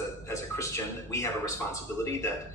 as a Christian, we have a responsibility that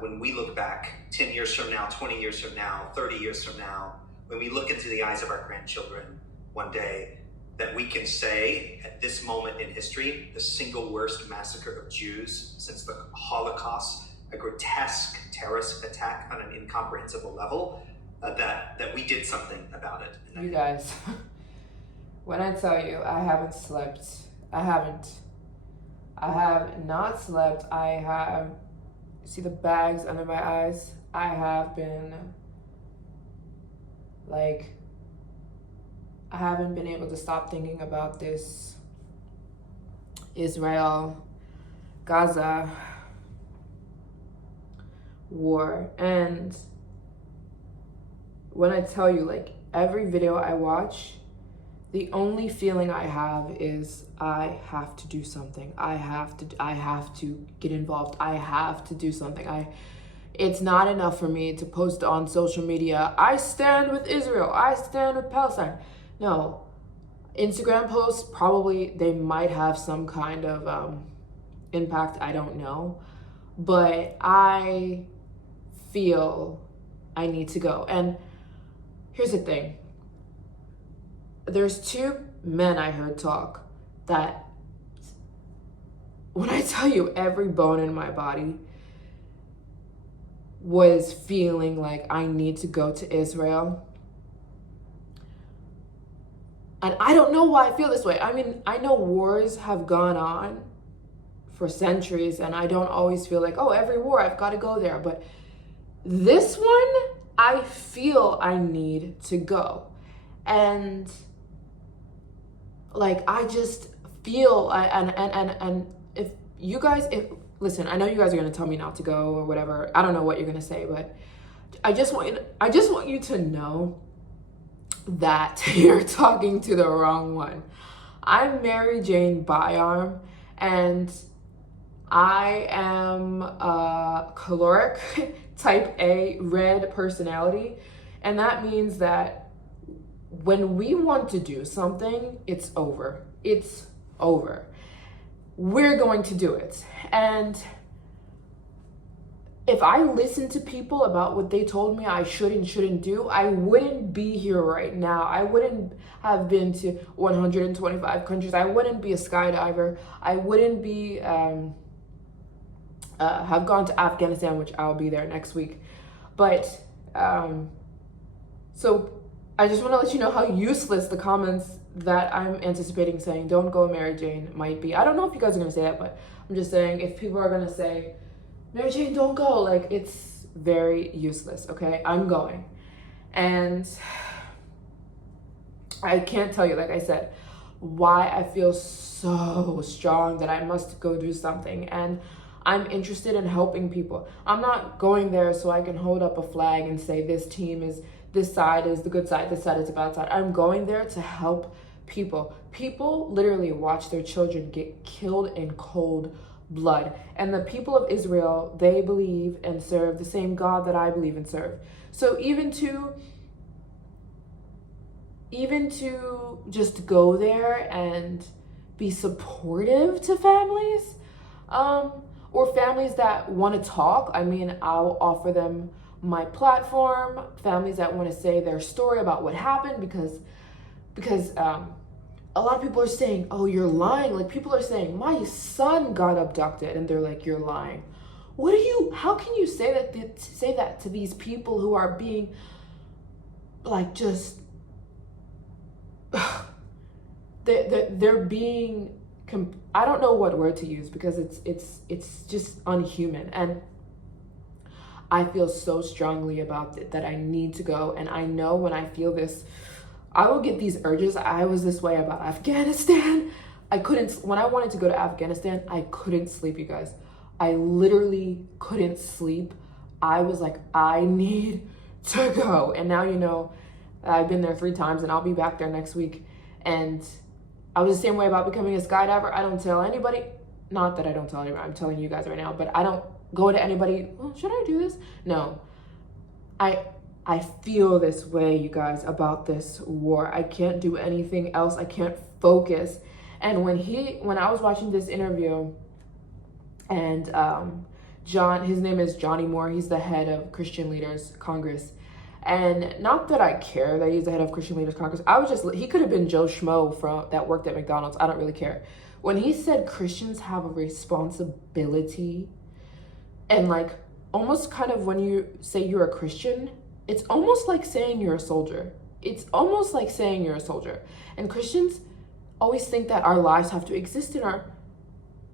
when we look back 10 years from now, 20 years from now, 30 years from now, when we look into the eyes of our grandchildren one day, that we can say at this moment in history, the single worst massacre of Jews since the Holocaust, a grotesque terrorist attack on an incomprehensible level, that we did something about it. You guys, when I tell you I haven't slept, I have not slept. See the bags under my eyes? I have been like, I haven't been able to stop thinking about this Israel, Gaza war. And when I tell you, like, every video I watch, the only feeling I have is I have to do something. I have to get involved. I have to do something. It's not enough for me to post on social media, I stand with Israel, I stand with Palestine. No, Instagram posts, probably they might have some kind of impact, I don't know. But I feel I need to go. And here's the thing. There's two men I heard talk that, when I tell you every bone in my body was feeling like I need to go to Israel. And I don't know why I feel this way. I mean, I know wars have gone on for centuries, and I don't always feel like, oh, every war I've got to go there. But this one, I feel I need to go. And like, I just feel, and if you guys, listen, I know you guys are going to tell me not to go or whatever. I don't know what you're going to say, but I just want you to know that you're talking to the wrong one. I'm Maryjane Byarm, and I am a caloric type A red personality. And that means that when we want to do something, it's over. It's over. We're going to do it. And if I listened to people about what they told me I should and shouldn't do, I wouldn't be here right now. I wouldn't have been to 125 countries. I wouldn't be a skydiver. I wouldn't be have gone to Afghanistan, which I'll be there next week. But so I just want to let you know how useless the comments that I'm anticipating saying don't go Maryjane might be. I don't know if you guys are going to say that, but I'm just saying, if people are going to say, Maryjane, don't go, like, it's very useless, okay? I'm going. And I can't tell you, like I said, why I feel so strong that I must go do something. And I'm interested in helping people. I'm not going there so I can hold up a flag and say this side is the good side, this side is the bad side. I'm going there to help people. People literally watch their children get killed in cold blood. And the people of Israel, they believe and serve the same God that I believe and serve. So even to just go there and be supportive to families, or families that want to talk, I mean, I'll offer them my platform. Families that want to say their story about what happened, because a lot of people are saying, oh, you're lying. Like, people are saying, my son got abducted, and they're like, you're lying. How can you say that to these people who are being, like, just, they're being, I don't know what word to use, because it's just unhuman. And I feel so strongly about it that I need to go. And I know when I feel this, I will get these urges. I was this way about Afghanistan. When I wanted to go to Afghanistan, I couldn't sleep, you guys. I literally couldn't sleep. I was like, I need to go. And now, you know, I've been there 3 times, and I'll be back there next week. And I was the same way about becoming a skydiver. I don't tell anybody, not that I don't tell anybody, I'm telling you guys right now, but I don't go to anybody, well, should I do this? No. I feel this way, you guys, about this war. I can't do anything else. I can't focus. And when I was watching this interview And his name is Johnny Moore. He's the head of Christian Leaders Congress. And not that I care that he's the head of Christian Leaders Congress. He could have been Joe Schmo that worked at McDonald's. I don't really care. When he said Christians have a responsibility, and like almost kind of when you say you're a Christian, it's almost like saying you're a soldier. It's almost like saying you're a soldier. And Christians always think that our lives have to exist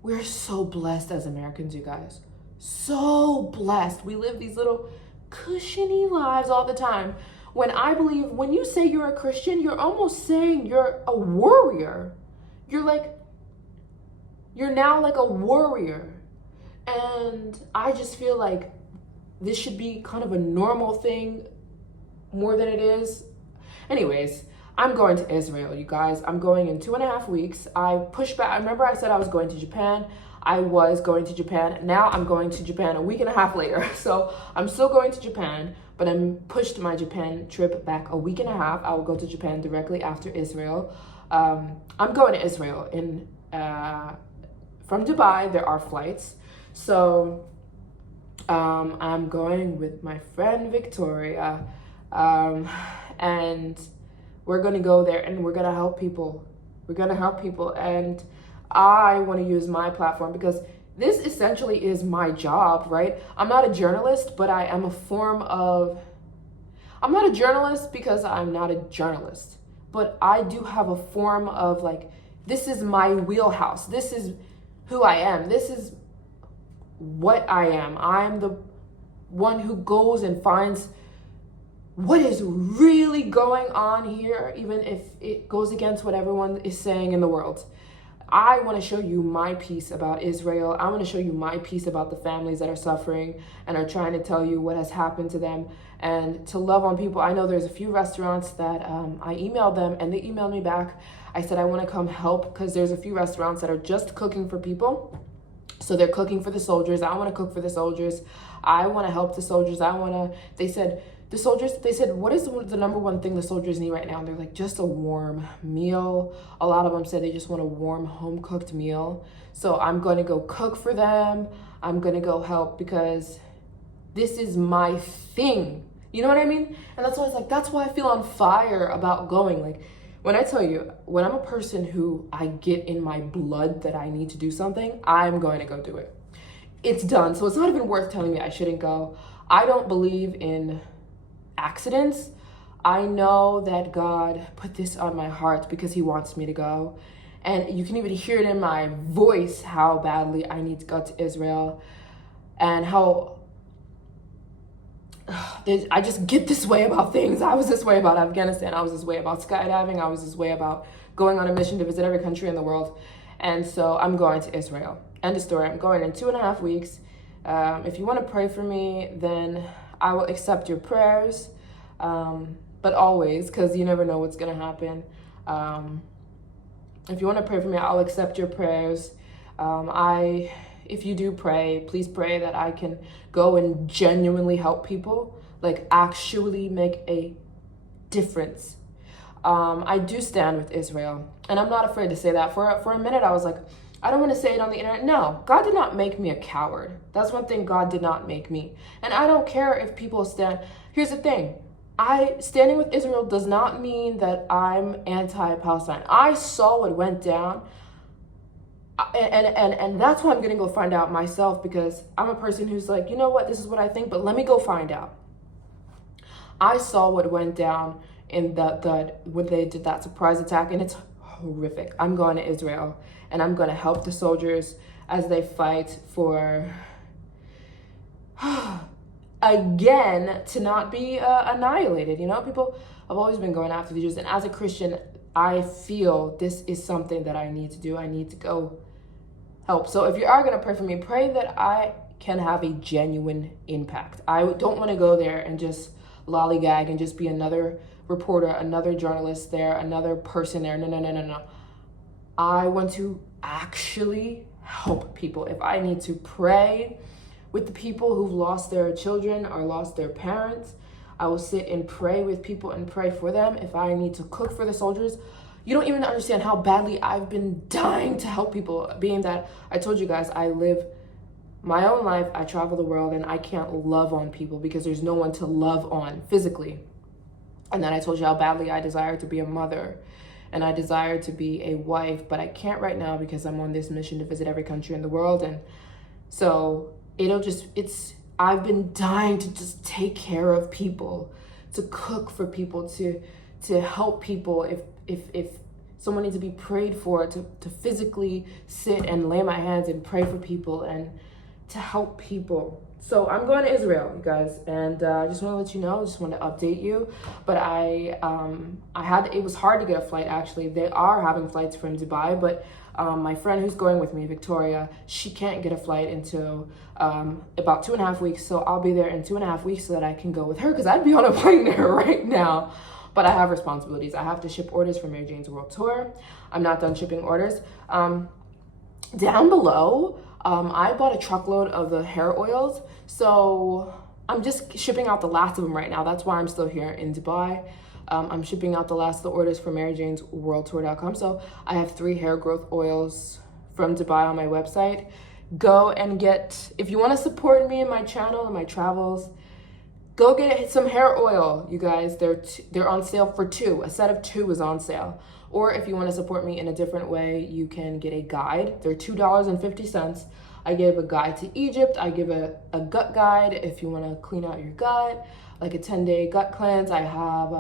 we're so blessed as Americans, you guys. So blessed. We live these little cushiony lives all the time. When I believe when you say you're a Christian, you're almost saying you're a warrior. You're now like a warrior. And I just feel like this should be kind of a normal thing more than it is. Anyways, I'm going to Israel, you guys. I'm going in 2.5 weeks. I pushed back. I remember I said I was going to Japan. I was going to Japan. Now I'm going to Japan a week and a half later. So I'm still going to Japan, but I'm pushed my Japan trip back a week and a half. I will go to Japan directly after Israel. I'm going to Israel from Dubai. There are flights. So I'm going with my friend Victoria, and we're going to go there and we're going to help people. And I want to use my platform because this essentially is my job, right? I'm not a journalist, but I am I'm not a journalist because I'm not a journalist, but I do have a form of like, this is my wheelhouse. This is who I am. This is what I am. I'm the one who goes and finds what is really going on here, even if it goes against what everyone is saying in the world. I want to show you my piece about Israel. I want to show you my piece about the families that are suffering and are trying to tell you what has happened to them and to love on people. I know there's a few restaurants that I emailed them and they emailed me back. I said, I want to come help because there's a few restaurants that are just cooking for people. So they're cooking for the soldiers. I want to cook for the soldiers. I want to help the soldiers. They said, what is the number one thing the soldiers need right now? And they're like, just a warm meal. A lot of them said they just want a warm home cooked meal. So I'm going to go cook for them. I'm going to go help because this is my thing. You know what I mean? And that's why I was like, that's why I feel on fire about going. Like, when I tell you, when I'm a person who I get in my blood that I need to do something, I'm going to go do it. It's done. So it's not even worth telling me I shouldn't go. I don't believe in accidents. I know that God put this on my heart because he wants me to go. And you can even hear it in my voice how badly I need to go to Israel and how I just get this way about things. I was this way about Afghanistan. I was this way about skydiving. I was this way about going on a mission to visit every country in the world. And so I'm going to Israel. End of story. I'm going in 2.5 weeks. If you want to pray for me, then I will accept your prayers. But always, because you never know what's going to happen. If you want to pray for me, I'll accept your prayers. If you do pray, please pray that I can go and genuinely help people, like actually make a difference. I do stand with Israel, and I'm not afraid to say that. For a minute, I was like, I don't want to say it on the internet. No, God did not make me a coward. That's one thing God did not make me. And I don't care if people stand. Here's the thing. Standing with Israel does not mean that I'm anti-Palestine. I saw what went down. And that's why I'm gonna go find out myself, because I'm a person who's like, you know what, this is what I think, but let me go find out. I saw what went down in when they did that surprise attack, and it's horrific. I'm going to Israel, and I'm gonna help the soldiers as they fight for again to not be annihilated. You know, people have always been going after the Jews, and as a Christian, I feel this is something that I need to do. I need to go help. So if you are going to pray for me, pray that I can have a genuine impact. I don't want to go there and just lollygag and just be another reporter, another journalist there, another person there. No. I want to actually help people. If I need to pray with the people who've lost their children or lost their parents, I will sit and pray with people and pray for them. If I need to cook for the soldiers, you don't even understand how badly I've been dying to help people, being that I told you guys I live my own life, I travel the world and I can't love on people because there's no one to love on physically. And then I told you how badly I desire to be a mother and I desire to be a wife, but I can't right now because I'm on this mission to visit every country in the world. And so I've been dying to just take care of people, to cook for people, to help people. If someone needs to be prayed for, to physically sit and lay my hands and pray for people and to help people. So I'm going to Israel, you guys, and I just want to let you know, just want to update you. But it was hard to get a flight, actually. They are having flights from Dubai, but my friend who's going with me, Victoria, she can't get a flight until about 2.5 weeks. So I'll be there in 2.5 weeks so that I can go with her, because I'd be on a plane there right now. But I have responsibilities. I have to ship orders for Maryjane's World Tour. I'm not done shipping orders. Down below, I bought a truckload of the hair oils. So I'm just shipping out the last of them right now. That's why I'm still here in Dubai. I'm shipping out the last of the orders for Maryjane's worldtour.com. So I have 3 hair growth oils from Dubai on my website. Go and get, if you want to support me in my channel and my travels, go get some hair oil, you guys. They're on sale for 2. A set of 2 is on sale. Or if you want to support me in a different way, you can get a guide. They're $2.50. I give a guide to Egypt. I give a gut guide if you want to clean out your gut, like a 10-day gut cleanse. I have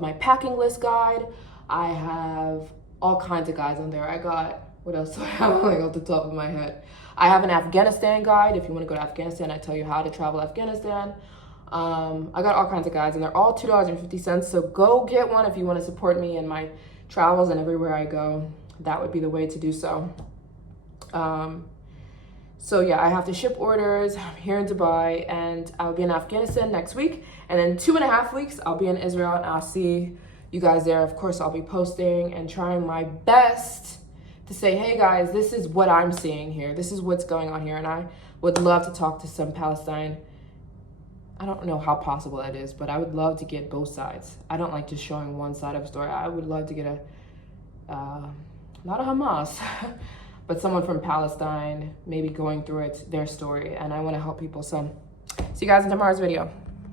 my packing list guide. I have all kinds of guides on there. I got, what else do I have like off the top of my head? I have an Afghanistan guide. If you want to go to Afghanistan, I tell you how to travel Afghanistan. I got all kinds of guides and they're all $2.50. So go get one if you want to support me in my travels and everywhere I go. That would be the way to do so. So yeah, I have to ship orders. I'm here in Dubai and I'll be in Afghanistan next week. And in 2.5 weeks, I'll be in Israel and I'll see you guys there. Of course, I'll be posting and trying my best to say, hey guys, this is what I'm seeing here. This is what's going on here. And I would love to talk to some Palestine. I don't know how possible that is, but I would love to get both sides. I don't like just showing one side of a story. I would love to get not a Hamas, but someone from Palestine, maybe going through their story, and I want to help people. So see you guys in tomorrow's video.